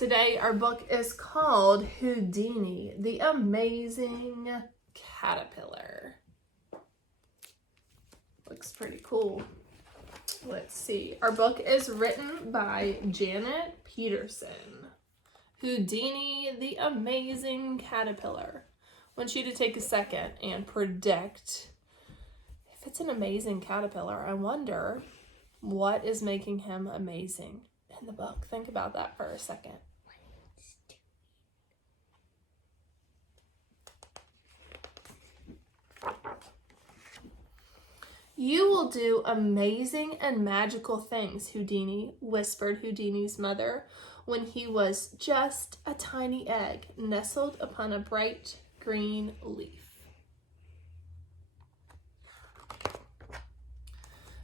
Today our book is called Houdini, the Amazing Caterpillar. Looks pretty cool. Let's see. Our book is written by Janet Peterson. Houdini, the Amazing Caterpillar. I want you to take a second and predict if it's an amazing caterpillar. I wonder what is making him amazing in the book. Think about that for a second. You will do amazing and magical things, Houdini, whispered Houdini's mother when he was just a tiny egg nestled upon a bright green leaf.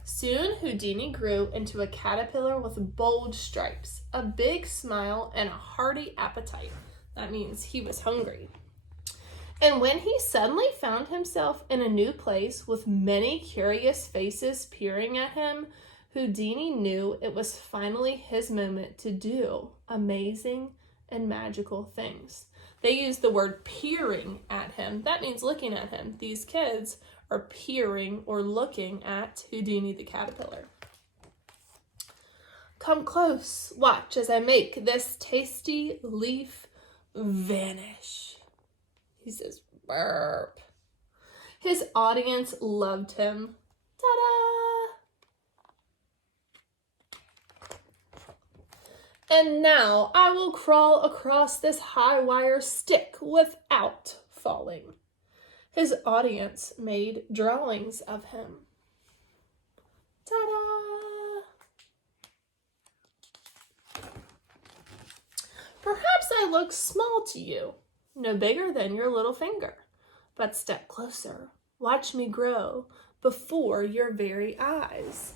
Soon, Houdini grew into a caterpillar with bold stripes, a big smile, and a hearty appetite. That means he was hungry. And when he suddenly found himself in a new place with many curious faces peering at him, Houdini knew it was finally his moment to do amazing and magical things. They used the word peering at him. That means looking at him. These kids are peering or looking at Houdini the caterpillar. Come close, watch as I make this tasty leaf vanish. He says, burp. His audience loved him. Ta-da! And now I will crawl across this high wire stick without falling. His audience made drawings of him. Ta-da! Perhaps I look small to you. No bigger than your little finger. But step closer. Watch me grow before your very eyes.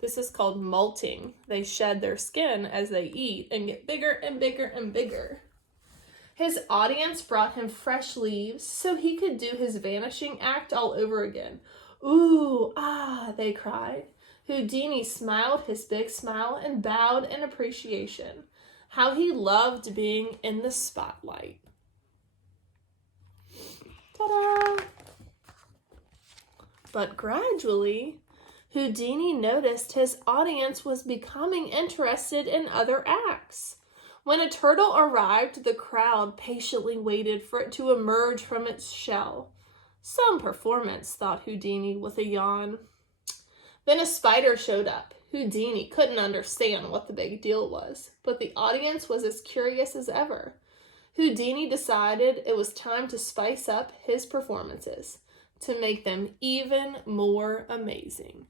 This is called molting. They shed their skin as they eat and get bigger and bigger and bigger. His audience brought him fresh leaves so he could do his vanishing act all over again. Ooh, ah, they cried. Houdini smiled his big smile and bowed in appreciation. How he loved being in the spotlight. Ta-da! But gradually, Houdini noticed his audience was becoming interested in other acts. When a turtle arrived, the crowd patiently waited for it to emerge from its shell. Some performance, thought Houdini with a yawn. Then a spider showed up. Houdini couldn't understand what the big deal was, but the audience was as curious as ever. Houdini decided it was time to spice up his performances to make them even more amazing.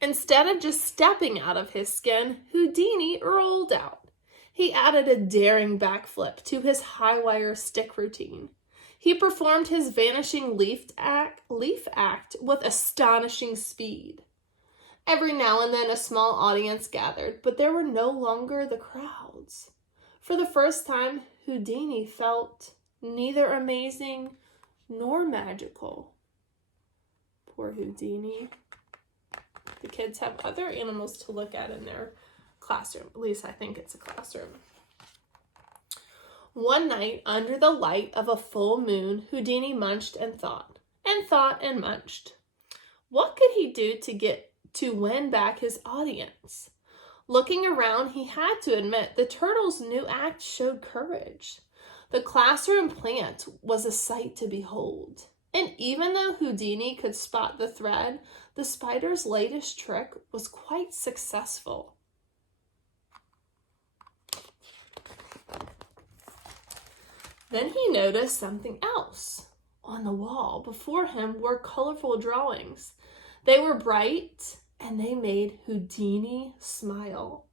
Instead of just stepping out of his skin, Houdini rolled out. He added a daring backflip to his high wire stick routine. He performed his vanishing leaf act with astonishing speed. Every now and then a small audience gathered, but there were no longer the crowds. For the first time, Houdini felt neither amazing nor magical. Poor Houdini. The kids have other animals to look at in their classroom. At least I think it's a classroom. One night, under the light of a full moon, Houdini munched and thought and munched. What could he do to win back his audience? Looking around, he had to admit the turtle's new act showed courage. The classroom plant was a sight to behold. And even though Houdini could spot the thread, the spider's latest trick was quite successful. Then he noticed something else. On the wall before him were colorful drawings. They were bright, and they made Houdini smile.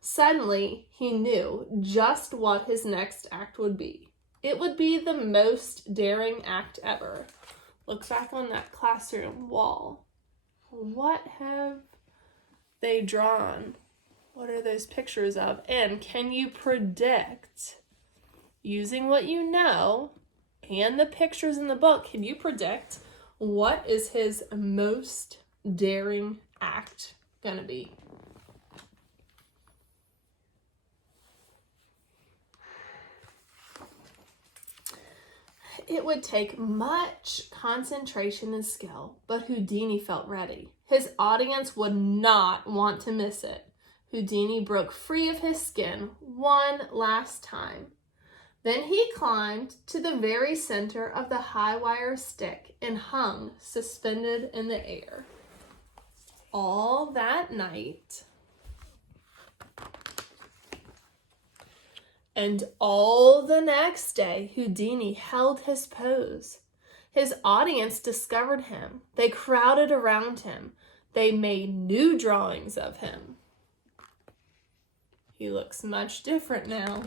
Suddenly, he knew just what his next act would be. It would be the most daring act ever. Look back on that classroom wall. What have they drawn? What are those pictures of? And can you predict, using what you know and the pictures in the book, can you predict what is his most daring act going to be? It would take much concentration and skill, but Houdini felt ready. His audience would not want to miss it. Houdini broke free of his skin one last time. Then he climbed to the very center of the high wire stick and hung suspended in the air. All that night and all the next day, Houdini held his pose. His audience discovered him. They crowded around him. They made new drawings of him. He looks much different now.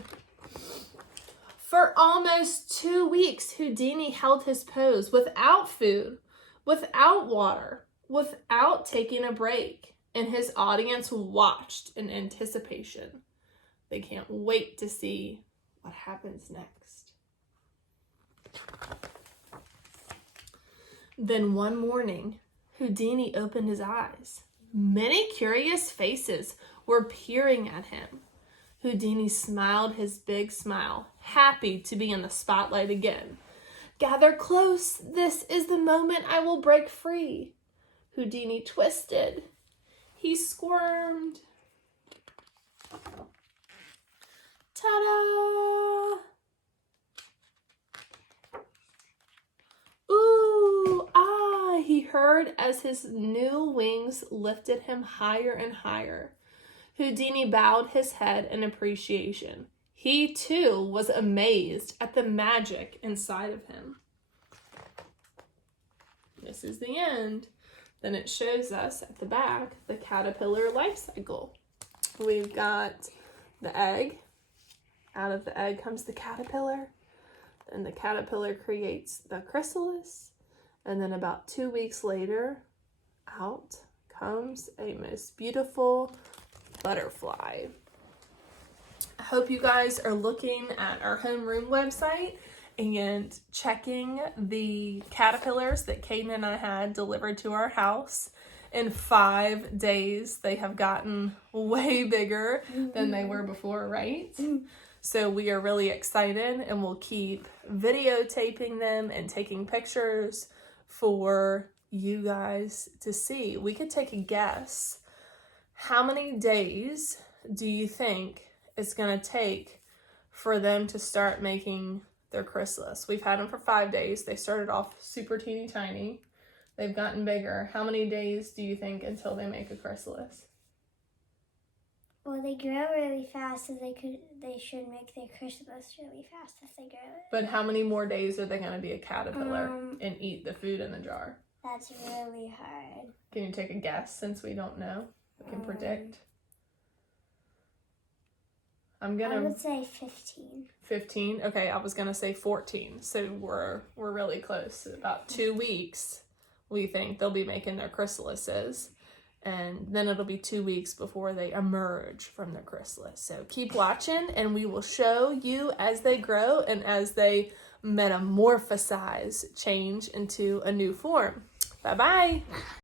For almost 2 weeks, Houdini held his pose without food, without water, without taking a break, and his audience watched in anticipation. They can't wait to see what happens next. Then one morning, Houdini opened his eyes. Many curious faces were peering at him. Houdini smiled his big smile, happy to be in the spotlight again. Gather close, this is the moment I will break free. Houdini twisted. He squirmed. Ta-da! Ooh, ah, he heard as his new wings lifted him higher and higher. Houdini bowed his head in appreciation. He, too, was amazed at the magic inside of him. This is the end. Then it shows us at the back the caterpillar life cycle. We've got the egg. Out of the egg comes the caterpillar. Then the caterpillar creates the chrysalis. And then about 2 weeks later, out comes a most beautiful butterfly. I hope you guys are looking at our homeroom website and checking the caterpillars that Caden and I had delivered to our house. In 5 days, they have gotten way bigger than they were before, right? So we are really excited, and we'll keep videotaping them and taking pictures for you guys to see. We could take a guess. How many days do you think it's going to take for them to start making their chrysalis? We've had them for 5 days. They started off super teeny tiny. They've gotten bigger. How many days do you think until they make a chrysalis? Well, they grow really fast, so they should make their chrysalis really fast if they grow it. But how many more days are they going to be a caterpillar and eat the food in the jar? That's really hard. Can you take a guess since we don't know? We can predict. I would say 15. 15? Okay, I was going to say 14. So we're really close. About 2 weeks, we think they'll be making their chrysalises. And then it'll be 2 weeks before they emerge from their chrysalis. So keep watching, and we will show you as they grow and as they metamorphosize, change into a new form. Bye-bye.